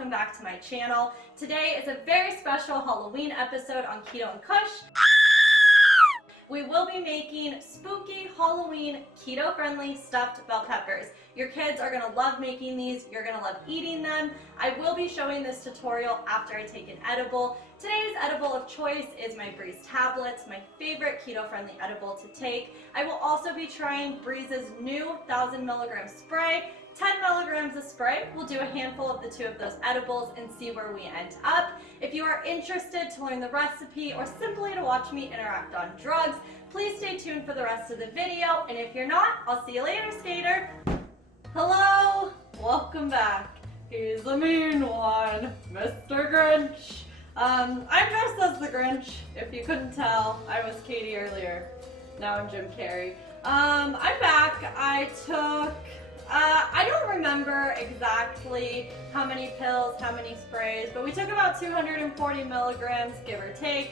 welcome back to my channel. Today is a very special Halloween episode on Keto and Kush. We will be making spooky Halloween keto-friendly stuffed bell peppers. Your kids are gonna love making these, you're gonna love eating them. I will be showing this tutorial after I take an edible. Today's edible of choice is my Breeze tablets, my favorite keto-friendly edible to take. I will also be trying Breeze's new 1,000 milligram spray. 10 milligrams of spray. We'll do a handful of the two of those edibles and see where we end up. If you are interested to learn the recipe or simply to watch me interact on drugs, please stay tuned for the rest of the video. And if you're not, I'll see you later, skater. Hello, welcome back. He's the mean one, Mr. Grinch. I'm dressed as the Grinch. If you couldn't tell, I was Katie earlier. Now I'm Jim Carrey. I'm back. I don't remember exactly how many pills, how many sprays, but we took about 240 milligrams, give or take.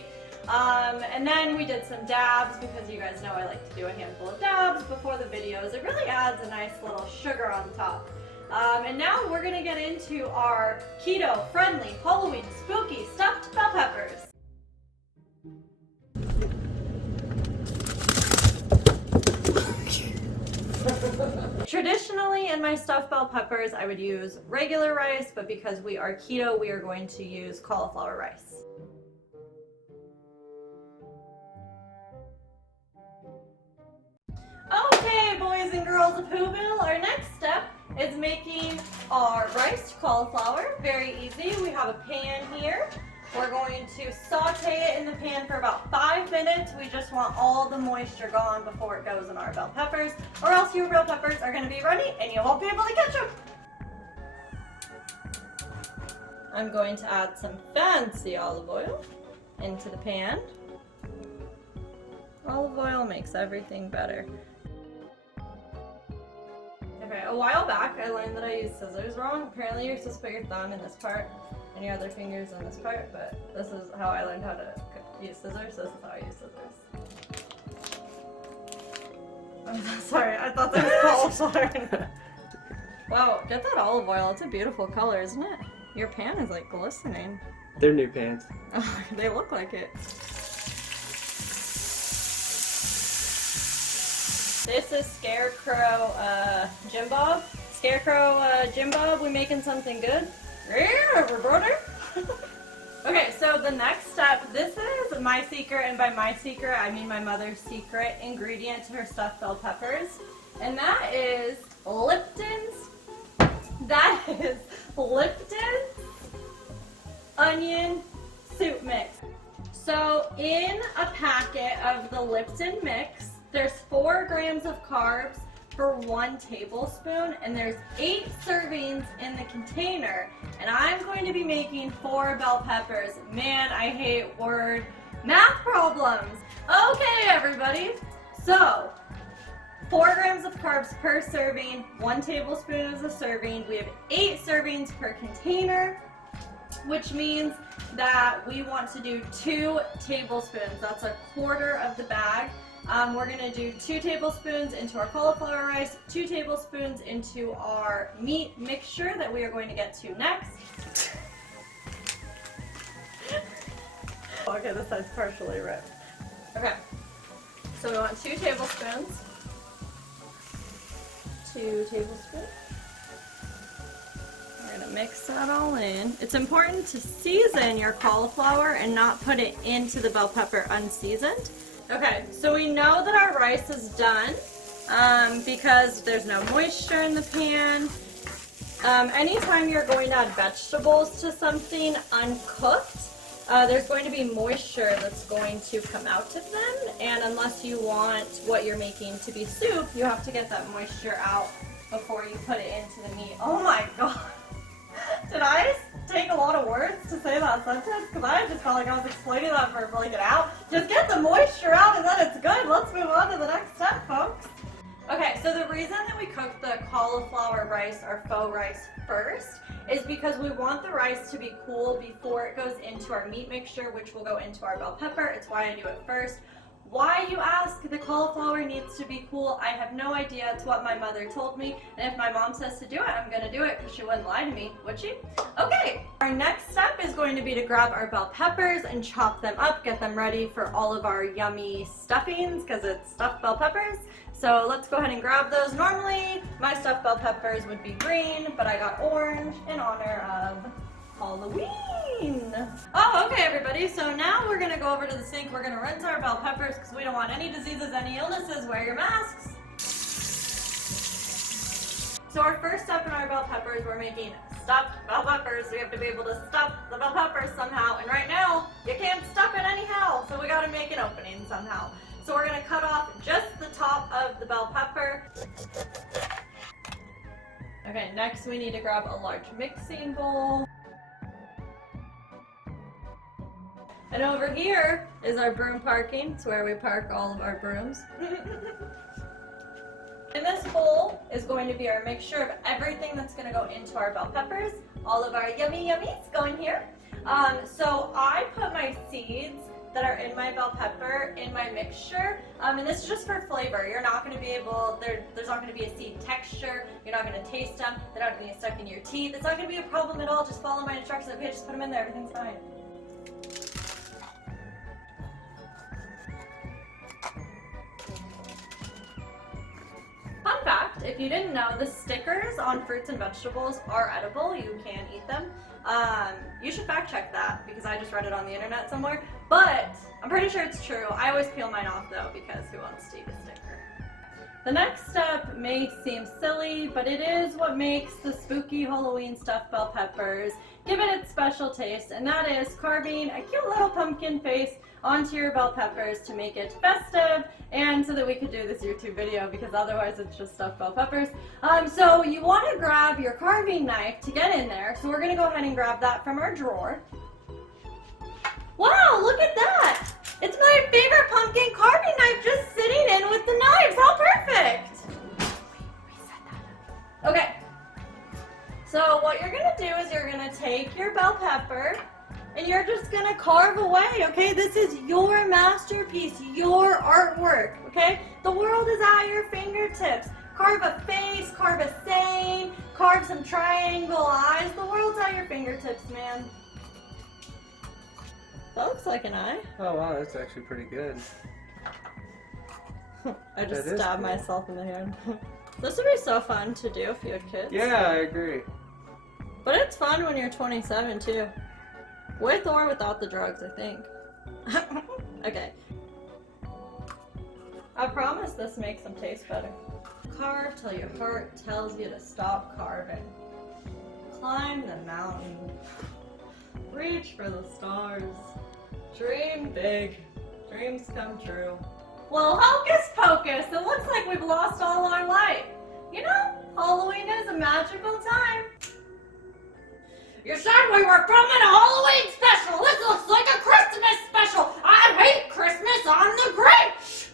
And then we did some dabs because you guys know I like to do a handful of dabs before the videos. It really adds a nice little sugar on top. And now we're gonna get into our keto-friendly Halloween spooky stuffed bell peppers. Traditionally in my stuffed bell peppers I would use regular rice, but because we are keto we are going to use cauliflower rice. Okay, boys and girls of Whoville, our next step is making our riced cauliflower. Very easy. We have a pan here. We're going to saute it in the pan for about 5 minutes. We just want all the moisture gone before it goes in our bell peppers, or else your bell peppers are going to be runny and you won't be able to catch them. I'm going to add some fancy olive oil into the pan. Olive oil makes everything better. Okay, a while back I learned that I used scissors wrong. Apparently you're supposed to put your thumb in this part and your other fingers in this part, but this is how I learned how to use scissors, so this is how I use scissors. I'm so sorry, I thought that was cauliflower. Wow, get that olive oil, it's a beautiful color, isn't it? Your pan is like glistening. They're new pans. Oh, they look like it. This is Scarecrow Jim Bob. Scarecrow Jim Bob, we making something good? Yeah, brother. Okay, so the next step, this is my secret, and by my secret, I mean my mother's secret ingredient to her stuffed bell peppers, and that is Lipton's. That is Lipton's onion soup mix. So in a packet of the Lipton mix, there's 4 grams of carbs for 1 tablespoon, and there's 8 servings in the container, and I'm going to be making 4 bell peppers. Man, I hate word math problems. Okay, everybody, so 4 grams of carbs per serving, 1 tablespoon is a serving. We have 8 servings per container, which means that we want to do 2 tablespoons. That's a quarter of the bag. We're going to do 2 tablespoons into our cauliflower rice, 2 tablespoons into our meat mixture that we are going to get to next. Okay, this side's partially ripped. Okay, so we want 2 tablespoons. 2 tablespoons. We're going to mix that all in. It's important to season your cauliflower and not put it into the bell pepper unseasoned. Okay, so we know that our rice is done because there's no moisture in the pan. Anytime you're going to add vegetables to something uncooked, there's going to be moisture that's going to come out of them, and unless you want what you're making to be soup, you have to get that moisture out before you put it into the meat. Oh my god! Did I take a lot of words to say that sentence? Because I just felt like I was explaining that for like an hour. Just get the moisture out and then it's good. Let's move on to the next step, folks. Okay, so the reason that we cook the cauliflower rice or faux rice first is because we want the rice to be cool before it goes into our meat mixture, which will go into our bell pepper. It's why I do it first. Why, you ask? The cauliflower needs to be cool. I have no idea. It's what my mother told me. And if my mom says to do it, I'm going to do it because she wouldn't lie to me, would she? Okay, our next step is going to be to grab our bell peppers and chop them up, get them ready for all of our yummy stuffings because it's stuffed bell peppers. So let's go ahead and grab those. Normally, my stuffed bell peppers would be green, but I got orange in honor of Halloween. Oh, okay, everybody. So now we're going to go over to the sink. We're going to rinse our bell peppers because we don't want any diseases, any illnesses. Wear your masks. So our first step in our bell peppers, we're making stuffed bell peppers. We have to be able to stuff the bell peppers somehow. And right now, you can't stuff it anyhow. So we got to make an opening somehow. So we're going to cut off just the top of the bell pepper. Okay, next we need to grab a large mixing bowl. And over here is our broom parking. It's where we park all of our brooms. In this bowl is going to be our mixture of everything that's going to go into our bell peppers. All of our yummy yummies go in here. So I put my seeds that are in my bell pepper in my mixture. And this is just for flavor. You're not going to be able, there's not going to be a seed texture. You're not going to taste them. They're not going to get stuck in your teeth. It's not going to be a problem at all. Just follow my instructions. Okay, just put them in there. Everything's fine. Fun fact, if you didn't know, the stickers on fruits and vegetables are edible. You can eat them. You should fact check that because I just read it on the internet somewhere. But I'm pretty sure it's true. I always peel mine off though because who wants to eat a sticker? The next step may seem silly, but it is what makes the spooky Halloween stuffed bell peppers give it its special taste, and that is carving a cute little pumpkin face onto your bell peppers to make it festive and so that we could do this YouTube video because otherwise it's just stuffed bell peppers. So you want to grab your carving knife to get in there. So we're going to go ahead and grab that from our drawer. Wow, look at that! It's my favorite pumpkin carving knife just sitting in with the knives. How perfect! Okay, so what you're going to do is you're going to take your bell pepper and you're just going to carve away, okay? This is your masterpiece, your artwork, okay? The world is at your fingertips. Carve a face, carve a saying, carve some triangle eyes. The world's at your fingertips, man. That looks like an eye. Oh wow, that's actually pretty good. I just stabbed myself in the hand. This would be so fun to do if you had kids. Yeah, I agree. But it's fun when you're 27 too. With or without the drugs, I think. Okay. I promise this makes them taste better. Carve till your heart tells you to stop carving. Climb the mountain. Reach for the stars. Dream big. Dreams come true. Well, hocus pocus! It looks like we've lost all our light. You know, Halloween is a magical time. You said we were filming a Halloween special! This looks like a Christmas special! I hate Christmas! I'm the Grinch!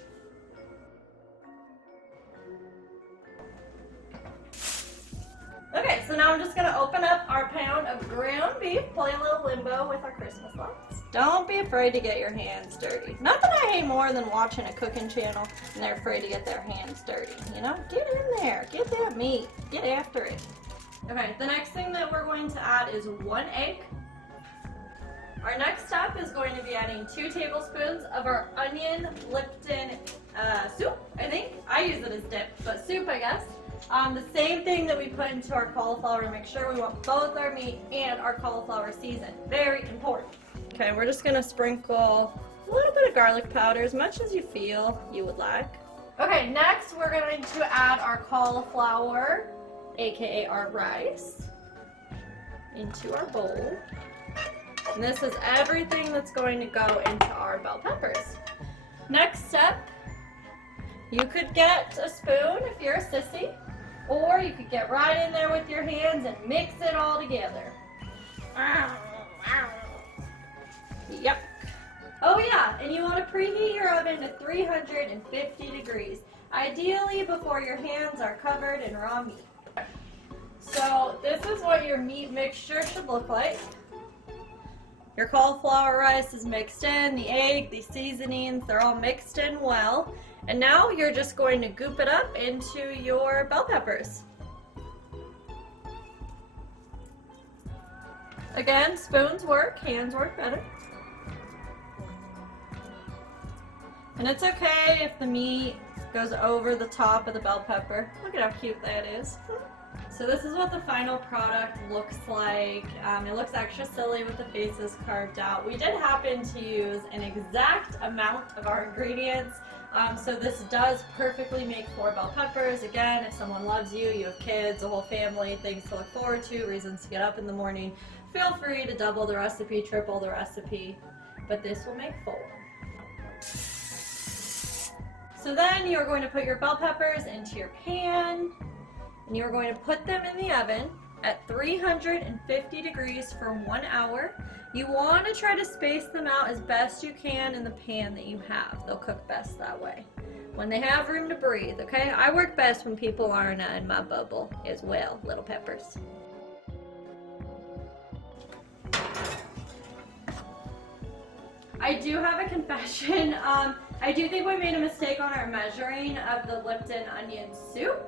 Okay, so now I'm just gonna open up our pound of ground beef, play a little limbo with our Christmas lights. Don't be afraid to get your hands dirty. Not that I hate more than watching a cooking channel and they're afraid to get their hands dirty, you know? Get in there, get that meat, get after it. Okay, the next thing that we're going to add is 1 egg. Our next step is going to be adding 2 tablespoons of our onion lipton soup, I think. I use it as dip, but soup, I guess. The same thing that we put into our cauliflower to make sure we want both our meat and our cauliflower seasoned. Very important. Okay, we're just going to sprinkle a little bit of garlic powder, as much as you feel you would like. Okay, next we're going to add our cauliflower, aka our rice, into our bowl. And this is everything that's going to go into our bell peppers. Next step, you could get a spoon if you're a sissy, or you could get right in there with your hands and mix it all together. Yep. Oh yeah, and you want to preheat your oven to 350 degrees, ideally before your hands are covered in raw meat. So this is what your meat mixture should look like. Your cauliflower rice is mixed in, the egg, the seasonings, they're all mixed in well. And now you're just going to goop it up into your bell peppers. Again, spoons work, hands work better. And it's okay if the meat goes over the top of the bell pepper. Look at how cute that is. So this is what the final product looks like. It looks extra silly with the faces carved out. We did happen to use an exact amount of our ingredients. So this does perfectly make 4 bell peppers. Again, if someone loves you, you have kids, a whole family, things to look forward to, reasons to get up in the morning, feel free to double the recipe, triple the recipe, but this will make 4. So then you're going to put your bell peppers into your pan, and you're going to put them in the oven at 350 degrees for 1 hour. You want to try to space them out as best you can in the pan that you have. They'll cook best that way, when they have room to breathe, okay? I work best when people aren't in my bubble as well, little peppers. I do have a confession. I do think we made a mistake on our measuring of the Lipton onion soup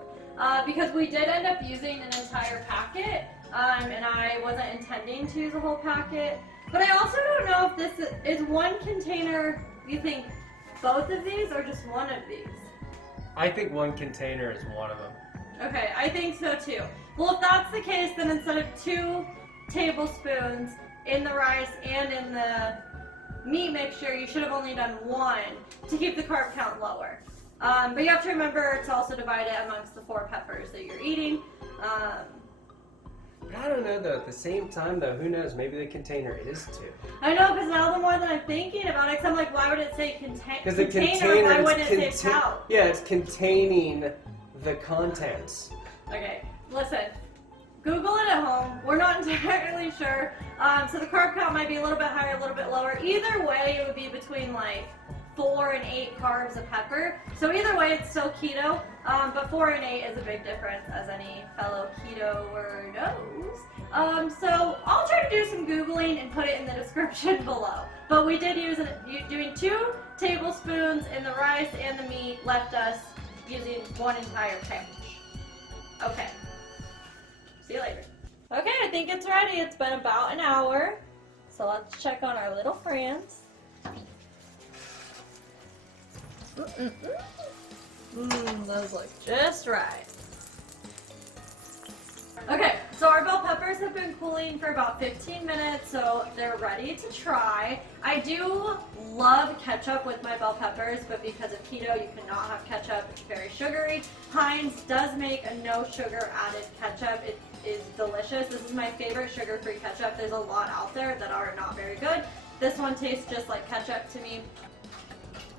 because we did end up using an entire packet and I wasn't intending to use a whole packet. But I also don't know if this is one container, you think both of these or just one of these? I think one container is one of them. Okay, I think so too. Well, if that's the case, then instead of 2 tablespoons in the rice and in the meat mixture, you should have only done 1 to keep the carb count lower. But you have to remember to also divide it amongst the 4 peppers that you're eating. But I don't know though, at the same time though, who knows, maybe the container is 2. I know, because now the more that I'm thinking about it, 'cause I'm like, why would it say Because the container, why wouldn't it say pouch? Yeah, it's containing the contents. Okay, listen. Google it at home. We're not entirely sure. So the carb count might be a little bit higher, a little bit lower. Either way, it would be between like 4 and 8 carbs a pepper. So either way, it's still keto. But 4 and 8 is a big difference, as any fellow ketoer knows. So I'll try to do some Googling and put it in the description below. But we did use doing 2 tablespoons in the rice and the meat left us using 1 entire pouch. Okay. See you later. Okay, I think it's ready. It's been about an hour. So let's check on our little friends. Those look just right. Okay, so our bell peppers have been cooling for about 15 minutes, so they're ready to try. I do love ketchup with my bell peppers, but because of keto, you cannot have ketchup. It's very sugary. Heinz does make a no sugar added ketchup. It is delicious. This is my favorite sugar-free ketchup. There's a lot out there that are not very good. This one tastes just like ketchup to me.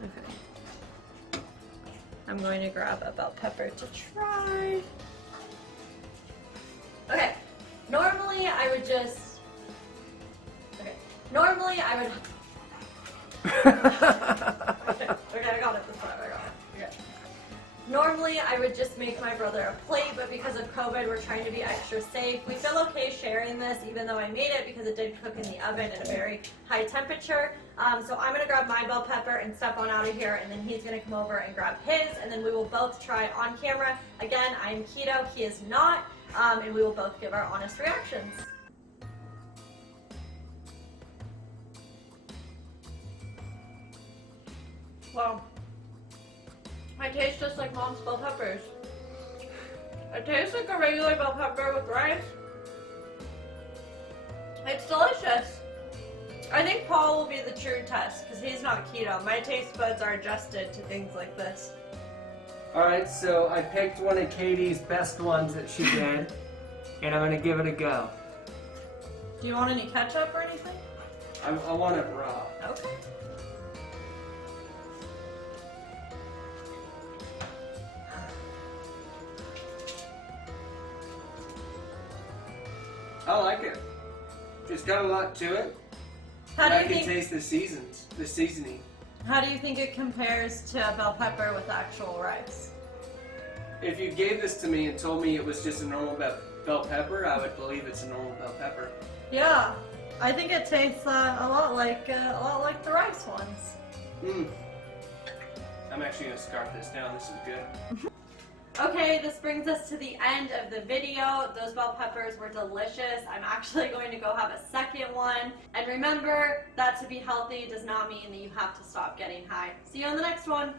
Okay. I'm going to grab a bell pepper to try. Okay, normally I would just, okay, okay, I got it this time, I got it. Okay. Normally I would just make my brother a plate, but because of COVID, we're trying to be extra safe. We feel okay sharing this, even though I made it, because it did cook in the oven at a very high temperature. So I'm gonna grab my bell pepper and step on out of here, and then he's gonna come over and grab his, and then we will both try on camera. Again, I'm keto, he is not. And we will both give our honest reactions. Wow. I taste just like Mom's bell peppers. It tastes like a regular bell pepper with rice. It's delicious. I think Paul will be the true test because he's not keto. My taste buds are adjusted to things like this. Alright, so I picked one of Katie's best ones that she did, and I'm gonna give it a go. Do you want any ketchup or anything? I want it raw. Okay. I like it. It's got a lot to it. How do you I can think? taste the seasoning. How do you think it compares to a bell pepper with actual rice? If you gave this to me and told me it was just a normal bell pepper, I would believe it's a normal bell pepper. Yeah. I think it tastes a lot like the rice ones. Mmm. I'm actually gonna scarf this down. This is good. Okay, this brings us to the end of the video. Those bell peppers were delicious. I'm actually going to go have a second one. And remember that to be healthy does not mean that you have to stop getting high. See you on the next one.